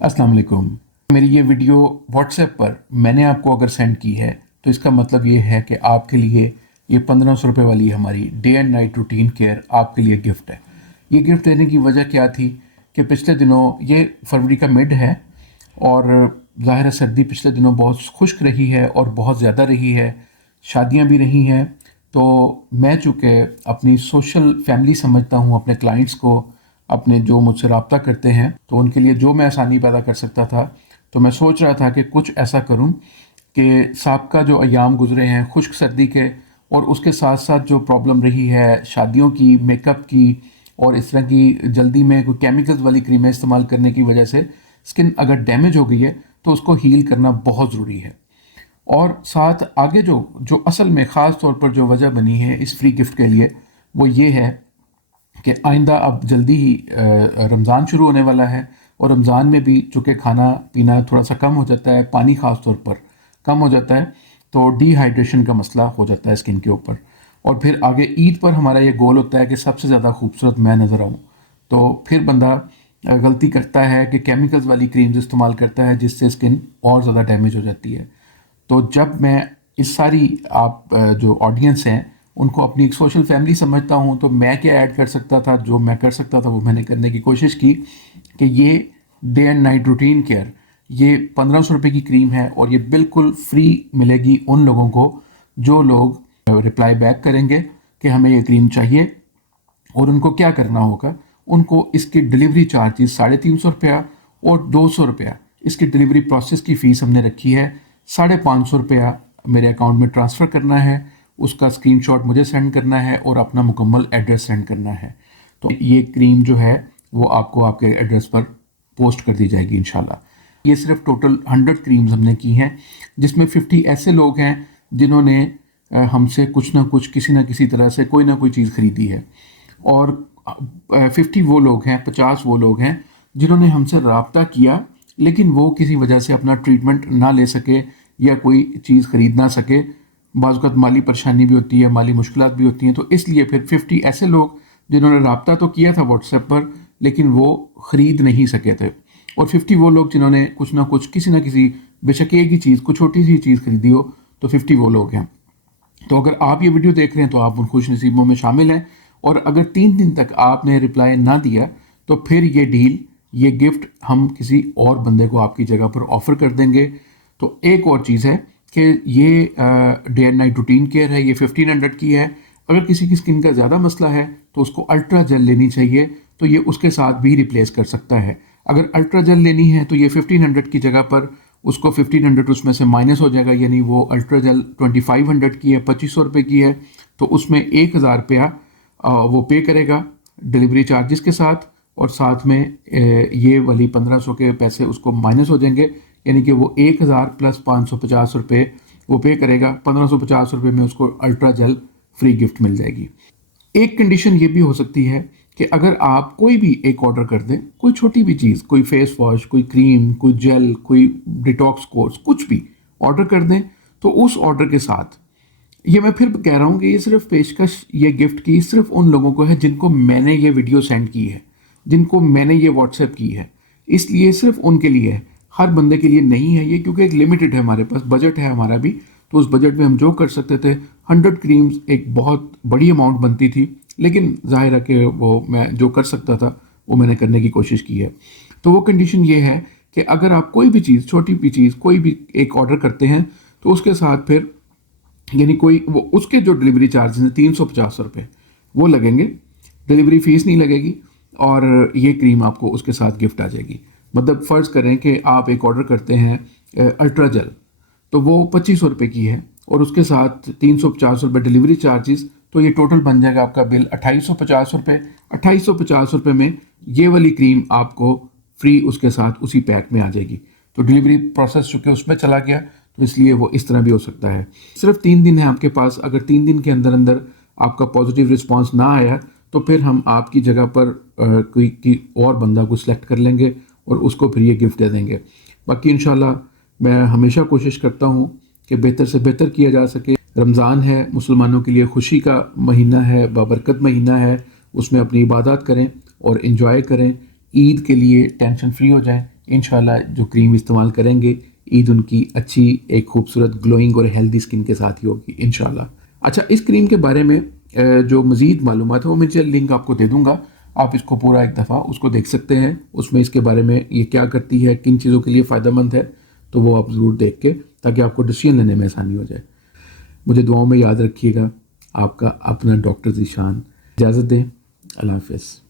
अस्सलाम वालेकुम। मेरी ये वीडियो व्हाट्सएप पर मैंने आपको अगर सेंड की है तो इसका मतलब ये है कि आपके लिए ये 1500 रुपये वाली हमारी day and night routine care आपके लिए गिफ्ट है। ये गिफ्ट देने की वजह क्या थी कि पिछले दिनों ये फरवरी का मिड है और ज़ाहिर है सर्दी पिछले दिनों बहुत खुश्क रही है और बहुत ज़्यादा रही है, शादियां भी रही हैं। तो मैं चूँकि अपनी सोशल फैमिली समझता हूँ अपने क्लाइंट्स को, अपने जो मुझसे रब्ता करते हैं, तो उनके लिए जो मैं आसानी पैदा कर सकता था, तो मैं सोच रहा था कि कुछ ऐसा करूं कि साबका जो अयाम गुजरे हैं खुश्क सर्दी के और उसके साथ साथ जो प्रॉब्लम रही है शादियों की, मेकअप की और इस तरह की जल्दी में कोई केमिकल्स वाली क्रीमें इस्तेमाल करने की वजह से स्किन अगर डैमेज हो गई है तो उसको हील करना बहुत ज़रूरी है। और साथ आगे जो जो असल में ख़ास तौर पर जो वजह बनी है इस फ्री गिफ्ट के लिए, वो ये है कि आइंदा अब जल्दी ही रमज़ान शुरू होने वाला है और रमज़ान में भी चूँकि खाना पीना थोड़ा सा कम हो जाता है, पानी ख़ास तौर पर कम हो जाता है, तो डिहाइड्रेशन का मसला हो जाता है स्किन के ऊपर। और फिर आगे ईद पर हमारा ये गोल होता है कि सबसे ज़्यादा खूबसूरत मैं नज़र आऊँ। तो फिर बंदा गलती करता है कि केमिकल्स वाली क्रीम्स इस्तेमाल करता है जिससे स्किन और ज़्यादा डैमेज हो जाती है। तो जब मैं इस सारी आप जो ऑडियंस हैं उनको अपनी एक सोशल फैमिली समझता हूँ, तो मैं क्या ऐड कर सकता था, जो मैं कर सकता था वो मैंने करने की कोशिश की कि ये day and night routine care ये 1500 रुपये की क्रीम है और ये बिल्कुल फ्री मिलेगी उन लोगों को जो लोग रिप्लाई बैक करेंगे कि हमें ये क्रीम चाहिए। और उनको क्या करना होगा, उनको इसके डिलीवरी चार्जेस 350 रुपया और 200 रुपया इसकी डिलीवरी प्रोसेस की फ़ीस हमने रखी है। 550 रुपया मेरे अकाउंट में ट्रांसफ़र करना है, उसका स्क्रीनशॉट मुझे सेंड करना है और अपना मुकम्मल एड्रेस सेंड करना है। तो ये क्रीम जो है वो आपको आपके एड्रेस पर पोस्ट कर दी जाएगी इंशाल्लाह। ये सिर्फ टोटल 100 क्रीम्स हमने की हैं जिसमें 50 ऐसे लोग हैं जिन्होंने हमसे कुछ ना कुछ किसी ना किसी तरह से कोई ना कोई चीज़ ख़रीदी है और 50 वो लोग हैं, 50 वो लोग हैं जिन्होंने हमसे रब्ता किया लेकिन वो किसी वजह से अपना ट्रीटमेंट ना ले सके या कोई चीज़ ख़रीद ना सके। बाज़ वक़्त माली परेशानी भी होती है, माली मुश्किलात भी होती हैं, तो इसलिए फिर 50 ऐसे लोग जिन्होंने रब्ता तो किया था व्हाट्सएप पर लेकिन वो ख़रीद नहीं सके थे और 50 वो लोग जिन्होंने कुछ ना कुछ किसी ना किसी बेशक एक ही चीज़ को छोटी सी चीज़ ख़रीदी हो, तो 50 वो लोग हैं। तो अगर आप ये वीडियो देख रहे हैं तो आप उन खुश नसीबों में शामिल हैं और अगर 3 दिन तक आपने रिप्लाई ना दिया तो फिर ये डील, ये गिफ्ट हम किसी और बंदे को आपकी जगह पर ऑफ़र कर देंगे। तो एक और चीज़ है कि ये day and night routine care है, ये 1500 की है। अगर किसी की स्किन का ज़्यादा मसला है तो उसको अल्ट्रा जेल लेनी चाहिए, तो ये उसके साथ भी रिप्लेस कर सकता है। अगर अल्ट्रा जेल लेनी है तो ये 1500 की जगह पर उसको 1500 उसमें से माइनस हो जाएगा, यानी वो अल्ट्रा जेल 2500 की है, 2500 रुपये की है, तो उसमें 1000 रुपया वो पे करेगा डिलीवरी चार्जेस के साथ और साथ में ये वाली 1500 के पैसे उसको माइनस हो जाएंगे, यानी कि वो 1000 प्लस 550 रुपये वो पे करेगा। 1550 रुपये में उसको अल्ट्रा जेल फ्री गिफ्ट मिल जाएगी। एक कंडीशन ये भी हो सकती है कि अगर आप कोई भी एक ऑर्डर कर दें, कोई छोटी भी चीज़, कोई फेस वॉश, कोई क्रीम, कोई जेल, कोई डिटॉक्स कोर्स, कुछ भी ऑर्डर कर दें, तो उस ऑर्डर के साथ ये मैं फिर कह रहा हूँ कि ये सिर्फ पेशकश, ये गिफ्ट की सिर्फ उन लोगों को है जिनको मैंने ये वीडियो सेंड की है, जिनको मैंने ये व्हाट्सएप की है, इसलिए सिर्फ उनके लिए है, हर बंदे के लिए नहीं है ये, क्योंकि एक लिमिटेड है, हमारे पास बजट है हमारा भी, तो उस बजट में हम जो कर सकते थे 100 क्रीम्स एक बहुत बड़ी अमाउंट बनती थी, लेकिन जाहिर है कि वो मैं जो कर सकता था वो मैंने करने की कोशिश की है। तो वो कंडीशन ये है कि अगर आप कोई भी चीज़, छोटी भी चीज़, कोई भी एक ऑर्डर करते हैं तो उसके साथ फिर यानी कोई वो उसके जो डिलीवरी चार्जेस हैं 350 रुपये वो लगेंगे, डिलीवरी फीस नहीं लगेगी और ये क्रीम आपको उसके साथ गिफ्ट आ जाएगी। मतलब फ़र्ज़ करें कि आप एक ऑर्डर करते हैं अल्ट्रा जेल, तो वो 2500 रुपये की है और उसके साथ 350 रुपये डिलीवरी चार्जेस, तो ये टोटल बन जाएगा आपका बिल 2850 रुपये। 2850 रुपये में ये वाली क्रीम आपको फ्री उसके साथ उसी पैक में आ जाएगी। तो डिलीवरी प्रोसेस चूँकि उसमें चला गया तो इसलिए वो इस तरह भी हो सकता है। सिर्फ 3 दिन है आपके पास, अगर 3 दिन के अंदर अंदर आपका पॉजिटिव रिस्पांस ना आया तो फिर हम आपकी जगह पर कोई और बंदा को सिलेक्ट कर लेंगे और उसको फिर ये गिफ्ट दे देंगे। बाकी इंशाल्लाह मैं हमेशा कोशिश करता हूँ कि बेहतर से बेहतर किया जा सके। रमज़ान है, मुसलमानों के लिए खुशी का महीना है, बाबरकत महीना है, उसमें अपनी इबादत करें और इन्जॉय करें, ईद के लिए टेंशन फ्री हो जाएं, इंशाल्लाह जो क्रीम इस्तेमाल करेंगे ईद उनकी अच्छी एक खूबसूरत ग्लोइंग और हेल्दी स्किन के साथ ही होगी इंशाल्लाह। अच्छा, इस क्रीम के बारे में जो मज़ीद मालूमात है वो मैं जल्द लिंक आपको दे दूंगा, आप इसको पूरा एक दफ़ा उसको देख सकते हैं। उसमें इसके बारे में ये क्या करती है, किन चीज़ों के लिए फ़ायदेमंद है, तो वो आप ज़रूर देख के, ताकि आपको डिसीजन लेने में आसानी हो जाए। मुझे दुआओं में याद रखिएगा। आपका अपना डॉक्टर ज़ीशान। इजाज़त दें। अल्लाह हाफ़िज़।